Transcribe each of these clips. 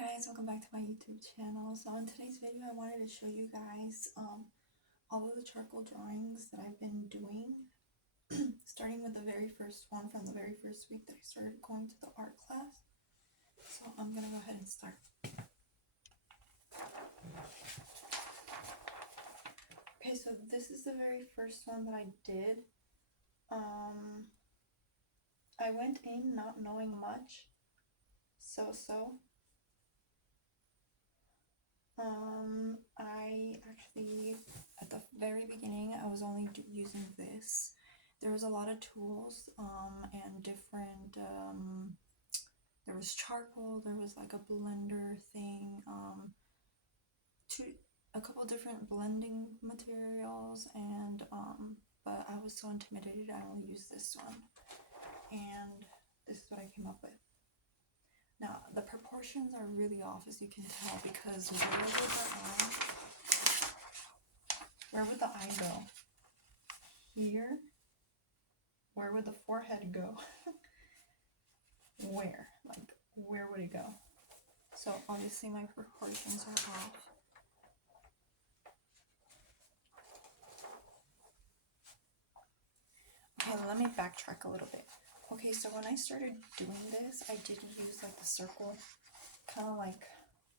guys, welcome back to my YouTube channel. So in today's video I wanted to show you guys all of the charcoal drawings that I've been doing starting with the very first one from the very first week that I started going to the art class. So I'm gonna go ahead and start. Okay, so this is the very first one that I did. I went in not knowing much, I actually, at the very beginning, I was only using this. There was a lot of tools, and different, there was charcoal, there was like a blender thing, a couple different blending materials, and, but I was so intimidated, I only used this one, and this is what I came up with. Now, the proportions are really off, as you can tell, because where would the eye go? Here? Where would the forehead go? Where? Like, where would it go? So, obviously, my proportions are off. Okay, let me backtrack a little bit. Okay, so when I started doing this, I did use like the circle, kind of like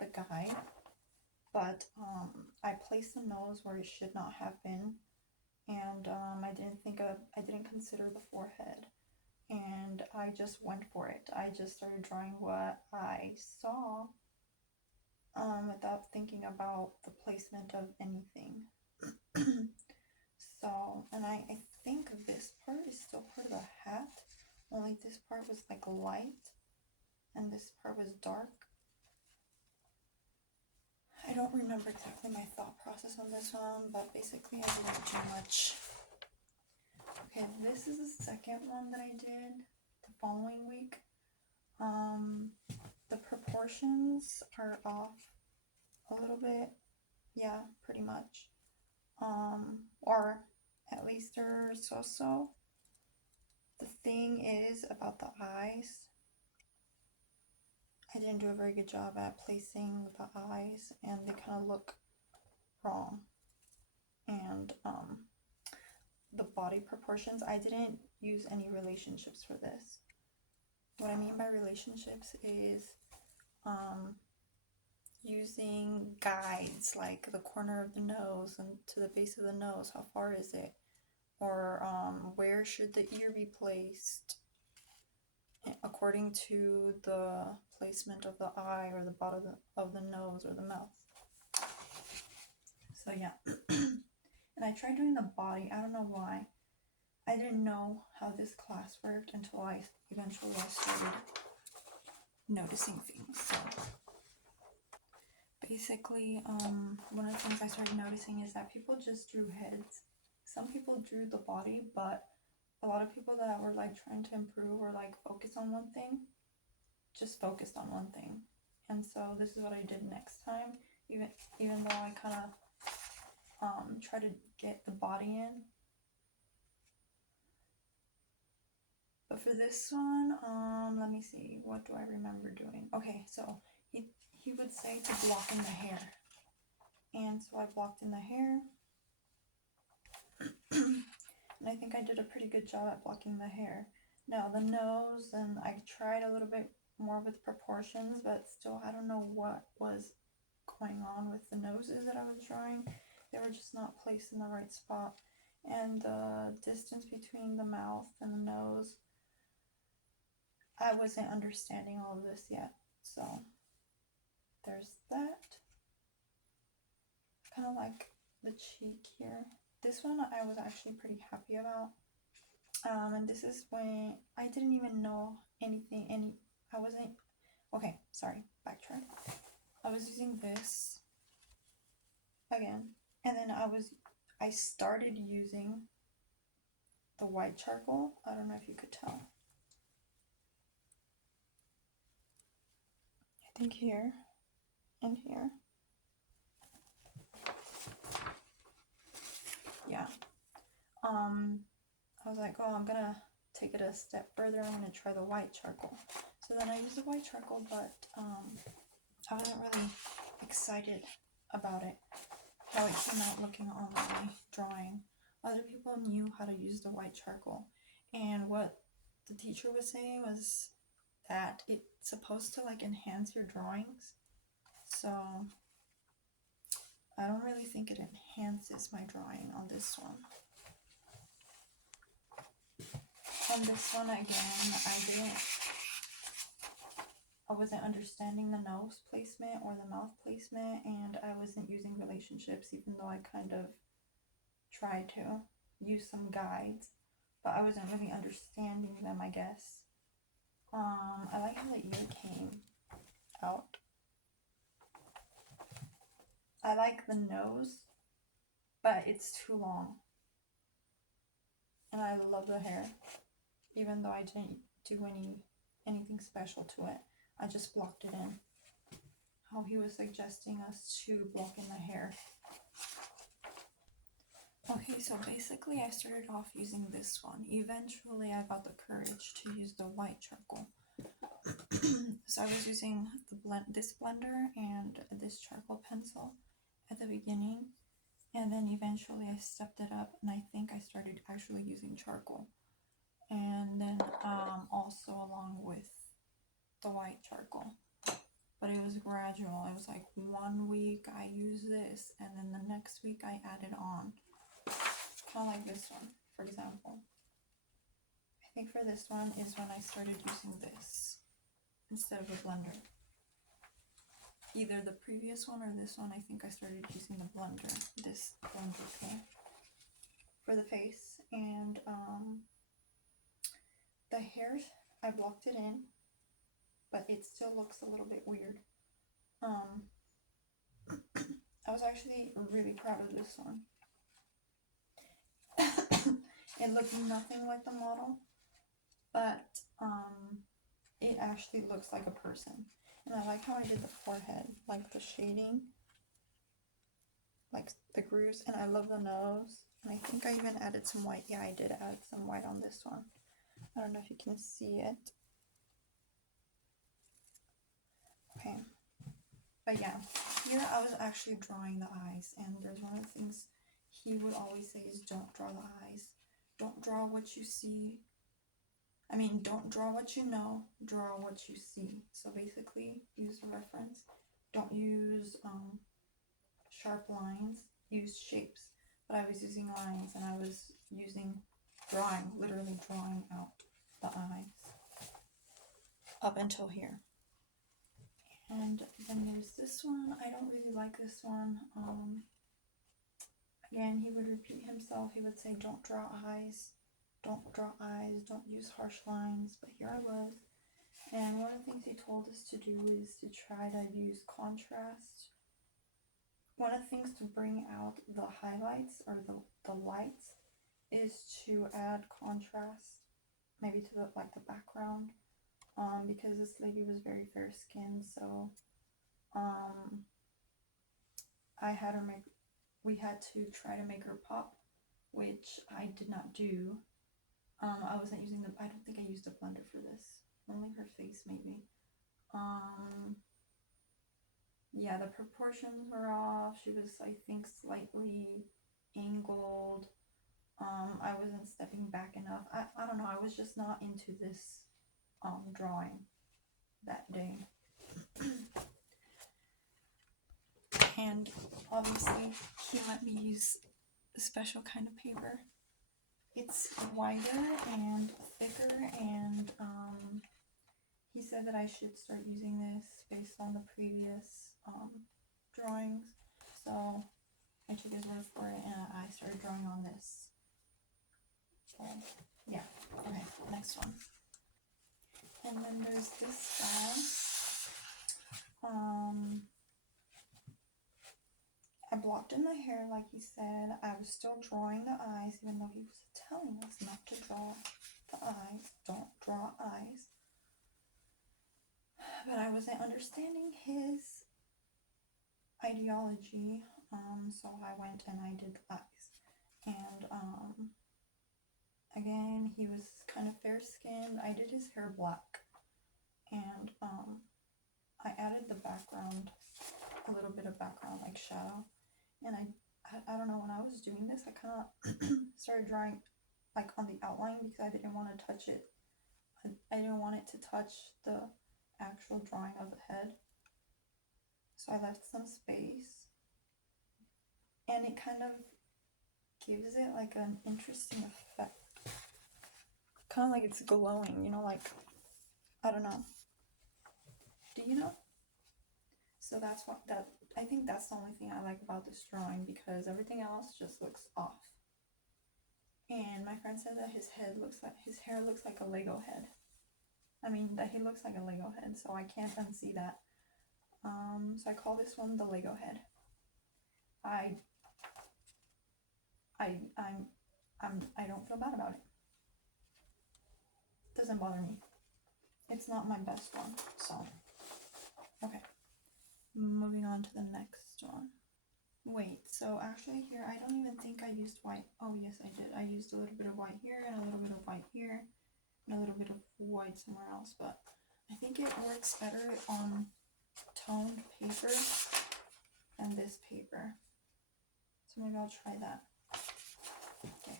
the guide, but I placed the nose where it should not have been, and I didn't consider the forehead, and I just went for it. I just started drawing what I saw, without thinking about the placement of anything. So, and I think this part is still part of the hat, only this part was like light and this part was dark. I don't remember exactly my thought process on this one, but basically I didn't do much. Okay, this is the second one that I did the following week. The proportions are off a little bit, yeah, pretty much, or at least they're so. The thing is about the eyes, I didn't do a very good job at placing the eyes, and they kind of look wrong. And the body proportions, I didn't use any relationships for this. What I mean by relationships is using guides, like the corner of the nose and to the base of the nose, how far is it? Or where should the ear be placed according to the placement of the eye or the bottom of the nose or the mouth. So yeah. And I tried doing the body. I don't know why. I didn't know how this class worked until I eventually started noticing things. So basically, one of the things I started noticing is that people just drew heads. Some people drew the body, but a lot of people that were like trying to improve or like focus on one thing just focused on one thing. And so this is what I did next time, even though I kind of try to get the body in. But for this one, let me see, what do I remember doing? Okay, so he would say to block in the hair, and so I blocked in the hair. And I think I did a pretty good job at blocking the hair. Now the nose, and I tried a little bit more with proportions, but still I don't know what was going on with the noses that I was drawing. They were just not placed in the right spot. And the distance between the mouth and the nose, I wasn't understanding all of this yet. So there's that. Kind of like the cheek here. This one I was actually pretty happy about. And this is when I didn't even know anything, okay, sorry, backtrack. I was using this again, and then I started using the white charcoal. I don't know if you could tell. I think here and here. Yeah. I was like, oh, I'm gonna take it a step further. I'm gonna try the white charcoal. So then I used the white charcoal, but I wasn't really excited about it, how it came out looking on my drawing. Other people knew how to use the white charcoal, and what the teacher was saying was that it's supposed to like enhance your drawings. So I don't really think it enhances my drawing on this one. On this one again, I wasn't understanding the nose placement or the mouth placement, and I wasn't using relationships, even though I kind of tried to use some guides, but I wasn't really understanding them, I guess. I like how the ear came out. I like the nose, but it's too long. And I love the hair, even though I didn't do anything special to it. I just blocked it in. How he was suggesting us to block in the hair. Okay, so basically I started off using this one. Eventually I got the courage to use the white charcoal. So I was using this blender and this charcoal pencil at the beginning, and then eventually I stepped it up, and I think I started actually using charcoal, and then also along with the white charcoal. But it was gradual. It was like 1 week I used this, and then the next week I added on. Kind of like this one, for example. I think for this one is when I started using this instead of a blender. Either the previous one or this one, I think I started using the blender, this blender tool for the face. And the hair, I blocked it in, but it still looks a little bit weird. I was actually really proud of this one. It looked nothing like the model, but it actually looks like a person. And I like how I did the forehead, like the shading, like the grooves, and I love the nose. And I think I even added some white. Yeah, I did add some white on this one. I don't know if you can see it. Okay. But yeah, here I was actually drawing the eyes, and there's one of the things he would always say is don't draw the eyes. Don't draw what you see. I mean, don't draw what you know, draw what you see. So basically, use a reference. Don't use sharp lines, use shapes. But I was using lines, and I was using literally drawing out the eyes up until here. And then there's this one. I don't really like this one. Again, he would repeat himself. He would say, don't draw eyes, don't draw eyes, don't use harsh lines. But here I was. And one of the things he told us to do is to try to use contrast. One of the things to bring out the highlights or the lights is to add contrast, maybe to the background. Because this lady was very fair skinned, so we had to try to make her pop, which I did not do. I wasn't using I don't think I used a blender for this, only her face maybe. Yeah, the proportions were off. She was, I think, slightly angled. I wasn't stepping back enough. I don't know, I was just not into this drawing that day. And obviously he let me use a special kind of paper. It's wider and thicker, and he said that I should start using this based on the previous drawings. So I took his word for it, and I started drawing on this. So yeah, okay, next one. And then there's this guy. I blocked in the hair, like he said. I was still drawing the eyes, even though he was telling us not to draw the eyes. Don't draw eyes. But I wasn't understanding his ideology, so I went and I did the eyes. And again, he was kind of fair-skinned. I did his hair black, and I added the background background, a little bit of background like shadow. And I don't know, when I was doing this, I kind of started drawing like on the outline because I didn't want to touch it. I didn't want it to touch the actual drawing of the head. So I left some space, and it kind of gives it like an interesting effect. Kind of like it's glowing, you know, like, I don't know. Do you know? So that's what I think that's the only thing I like about this drawing, because everything else just looks off. And my friend said that his hair looks like a Lego head. I mean, that he looks like a Lego head, so I can't unsee that. So I call this one the Lego head. I don't feel bad about it. Doesn't bother me. It's not my best one, so okay. Moving on to the next one. Wait, so actually here I don't even think I used white. Oh yes, I did. I used a little bit of white here and a little bit of white here and a little bit of white somewhere else, but I think it works better on toned paper than this paper. So maybe I'll try that. Okay.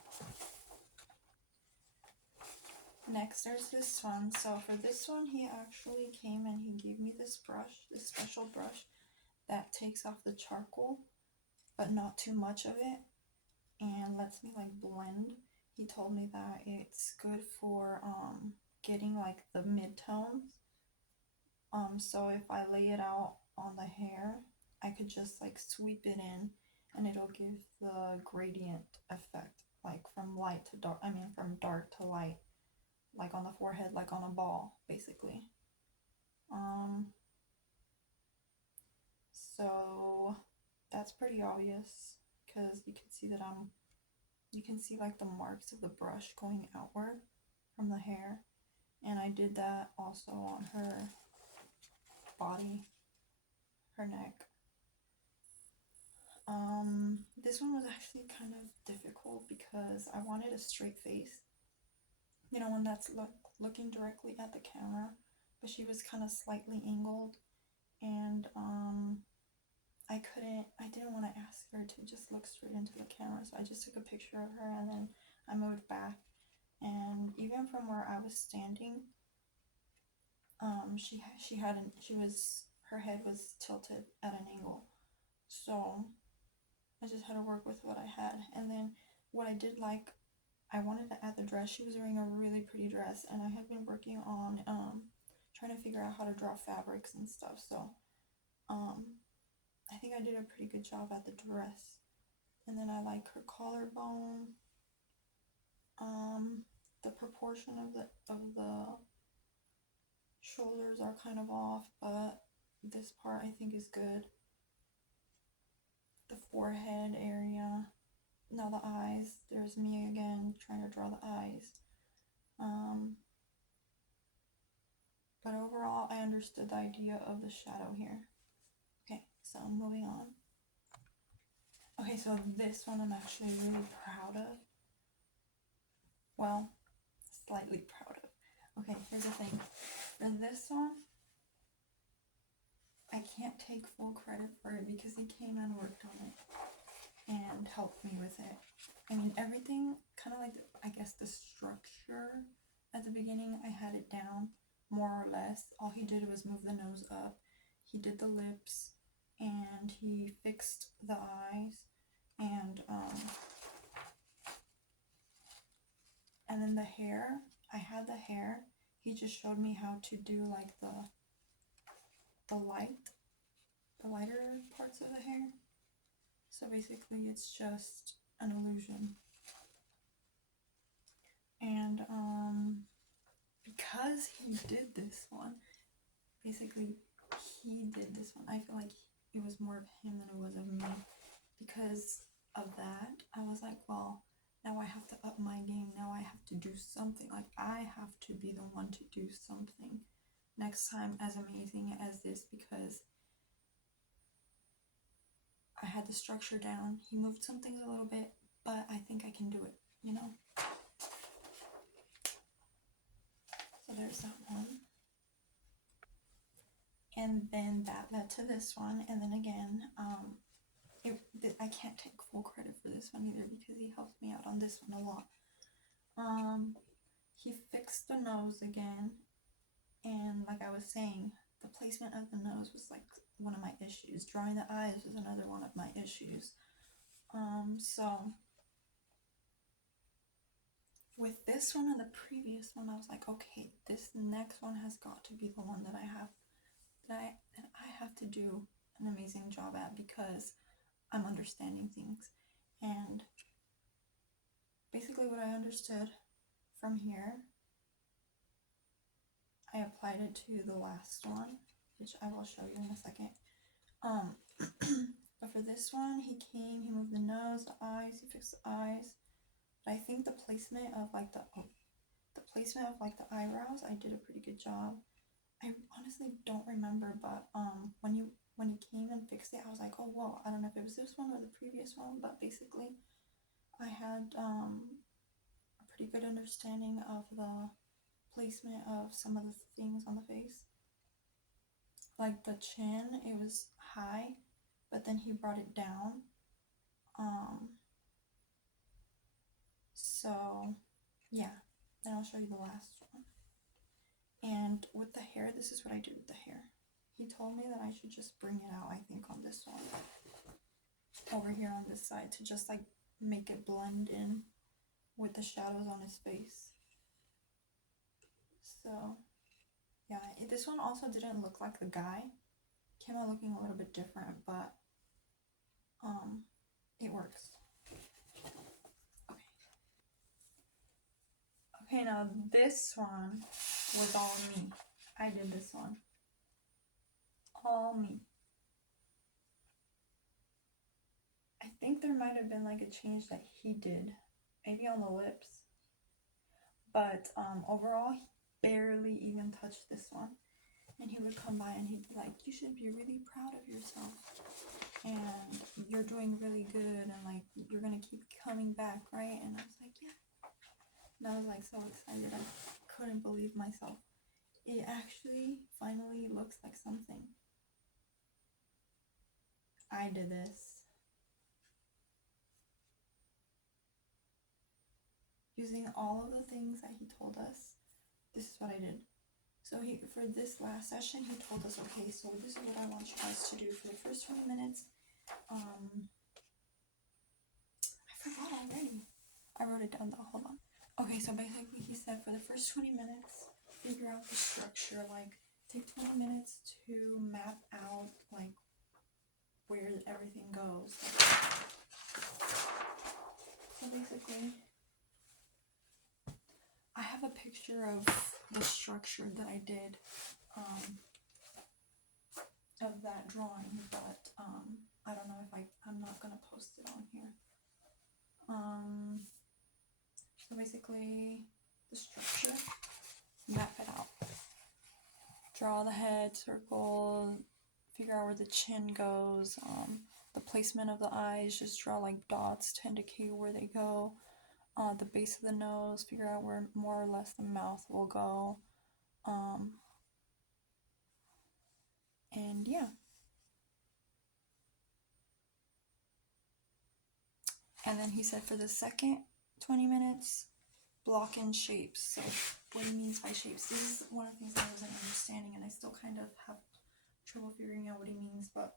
Next, there's this one. So for this one, he actually came and he gave me this brush, this special brush that takes off the charcoal, but not too much of it, and lets me like blend. He told me that it's good for getting like the mid-tones. So if I lay it out on the hair, I could just like sweep it in and it'll give the gradient effect, like from light to dark, from dark to light, like on the forehead, like on a ball, basically. So that's pretty obvious, because you can see that you can see like the marks of the brush going outward from the hair, and I did that also on her body, her neck. This one was actually kind of difficult because I wanted a straight face, you know, one that's looking directly at the camera, but she was kind of slightly angled, and I didn't want to ask her to just look straight into the camera, so I just took a picture of her and then I moved back, and even from where I was standing, her head was tilted at an angle, so I just had to work with what I had. And then what I did, like, I wanted to add the dress. She was wearing a really pretty dress, and I had been working on trying to figure out how to draw fabrics and stuff, so I think I did a pretty good job at the dress. And then I like her collarbone. The proportion of the shoulders are kind of off, but this part I think is good. The forehead area. Now the eyes. There's me again trying to draw the eyes. But overall, I understood the idea of the shadow here. Okay, so moving on. Okay, so this one I'm actually really proud of. Well, slightly proud of. Okay, here's the thing. For this one, I can't take full credit for it because he came and worked on it and helped me with it. I mean, everything, kind of like, I guess, the structure at the beginning, I had it down, more or less. All he did was move the nose up. He did the lips, and he fixed the eyes, and then the hair. I had the hair. He just showed me how to do like the lighter parts of the hair. So basically it's just an illusion. And because he did this one, basically he did this one, I feel like it was more of him than it was of me. Because of that, I was like, well, now I have to up my game. Now I have to do something. Like, I have to be the one to do something next time as amazing as this, because I had the structure down. He moved some things a little bit, but I think I can do it, you know? So there's that one. And then that led to this one, and then again, I can't take full credit for this one either because he helped me out on this one a lot. He fixed the nose again, and like I was saying, the placement of the nose was like one of my issues. Drawing the eyes was another one of my issues. So with this one and the previous one, I was like, okay, this next one has got to be the one that I have to do an amazing job at because I'm understanding things. And basically what I understood from here, I applied it to the last one, which I will show you in a second. But for this one, he moved the nose, the eyes, he fixed the eyes. But I think the placement of like the eyebrows, I did a pretty good job. I honestly don't remember, but when he came and fixed it, I was like, oh whoa, I don't know if it was this one or the previous one, but basically I had a pretty good understanding of the placement of some of the things on the face. Like the chin, it was high, but then he brought it down. So yeah, then I'll show you the last one. And with the hair, this is what I did with the hair. He told me that I should just bring it out, I think, on this one. Over here on this side to just like make it blend in with the shadows on his face. So yeah, this one also didn't look like the guy. Came out looking a little bit different, but it works. Okay, now this one was all me. I did this one. All me. I think there might have been like a change that he did. Maybe on the lips. But overall, he barely even touched this one. And he would come by and he'd be like, you should be really proud of yourself. And you're doing really good. And like, you're going to keep coming back, right? And I was like, yeah. And I was like so excited. I couldn't believe myself. It actually finally looks like something. I did this. Using all of the things that he told us, this is what I did. So for this last session, he told us, okay, so this is what I want you guys to do for the first 20 minutes. I forgot already. I wrote it down though, hold on. Okay, so basically he said for the first 20 minutes, figure out the structure, like take 20 minutes to map out like where everything goes. So basically, I have a picture of the structure that I did of that drawing, but I don't know if I'm not gonna post it on here. So basically the structure, map it out, draw the head, circle, figure out where the chin goes, the placement of the eyes, just draw like dots to indicate where they go, the base of the nose, figure out where more or less the mouth will go, and yeah. And then he said for the second 20 minutes, block in shapes. So what he means by shapes, this is one of the things I wasn't understanding, and I still kind of have trouble figuring out what he means, but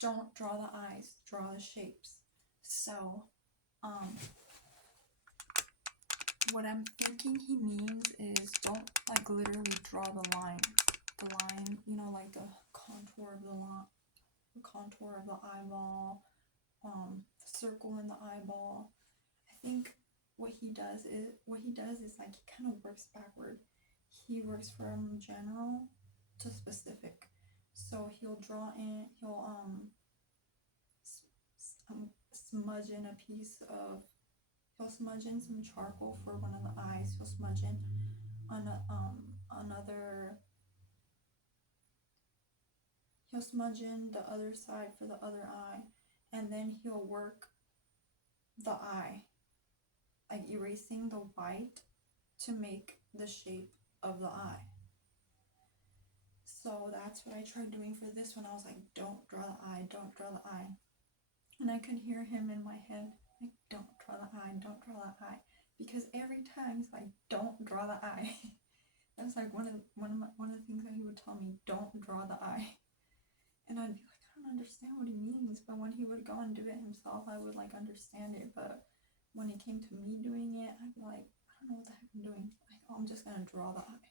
don't draw the eyes, draw the shapes. So what I'm thinking he means is don't like literally draw the line, you know, like the contour of the contour of the eyeball, the circle in the eyeball. I think what he does is like he kind of works backward. He works from general to specific. So he'll draw in, he'll smudge in a piece of, he'll smudge in some charcoal for one of the eyes. He'll smudge in he'll smudge in the other side for the other eye, and then he'll work the eye, like erasing the white to make the shape of the eye. So that's what I tried doing for this one. I was like, don't draw the eye, don't draw the eye. And I could hear him in my head, like, don't draw the eye, don't draw the eye. Because every time he's like, don't draw the eye. That's like one of the things that he would tell me, don't draw the eye. And I'd be like, I don't understand what he means. But when he would go and do it himself, I would like understand it. But when it came to me doing it, I'd be like, I don't know what the heck I'm doing. Like, oh, I'm just gonna draw the eye.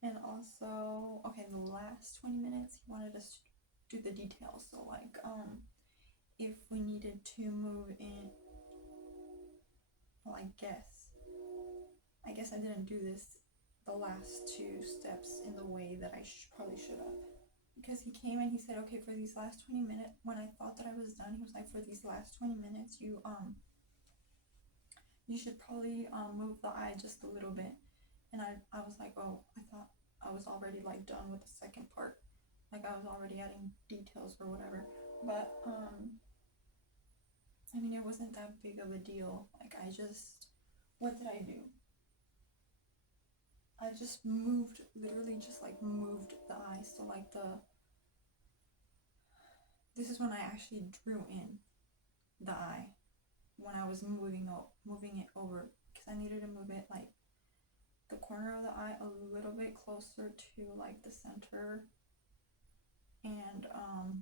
And also, okay, the last 20 minutes, he wanted us to do the details. So like, if we needed to move in, well, I guess I didn't do this, the last two steps in the way that I probably should have. Because he came and he said, okay, for these last 20 minutes, when I thought that I was done, he was like, for these last 20 minutes, you should probably move the eye just a little bit. And I was like, oh, I thought I was already like done with the second part. Like I was already adding details or whatever. But I mean, it wasn't that big of a deal. Like what did I do? I just moved, literally just like moved the eye. So like this is when I actually drew in the eye, when I was moving it over, because I needed to move it like the corner of the eye a little bit closer to like the center, and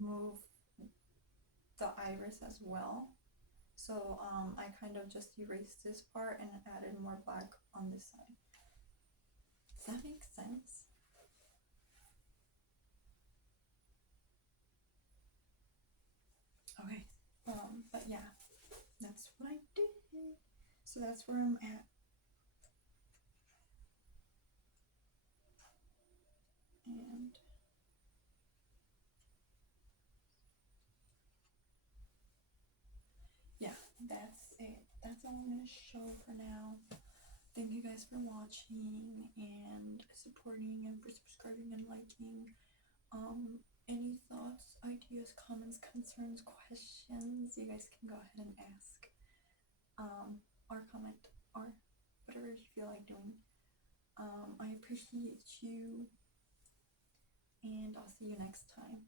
move the iris as well. So I kind of just erased this part and added more black on this side. Does that make sense? Okay. But yeah, that's what I did. So that's where I'm at. And yeah, that's it. That's all I'm gonna show for now. Thank you guys for watching and supporting and for subscribing and liking. Any thoughts, ideas, comments, concerns, questions, you guys can go ahead and ask. Or comment, or whatever you feel like doing. I appreciate you, and I'll see you next time.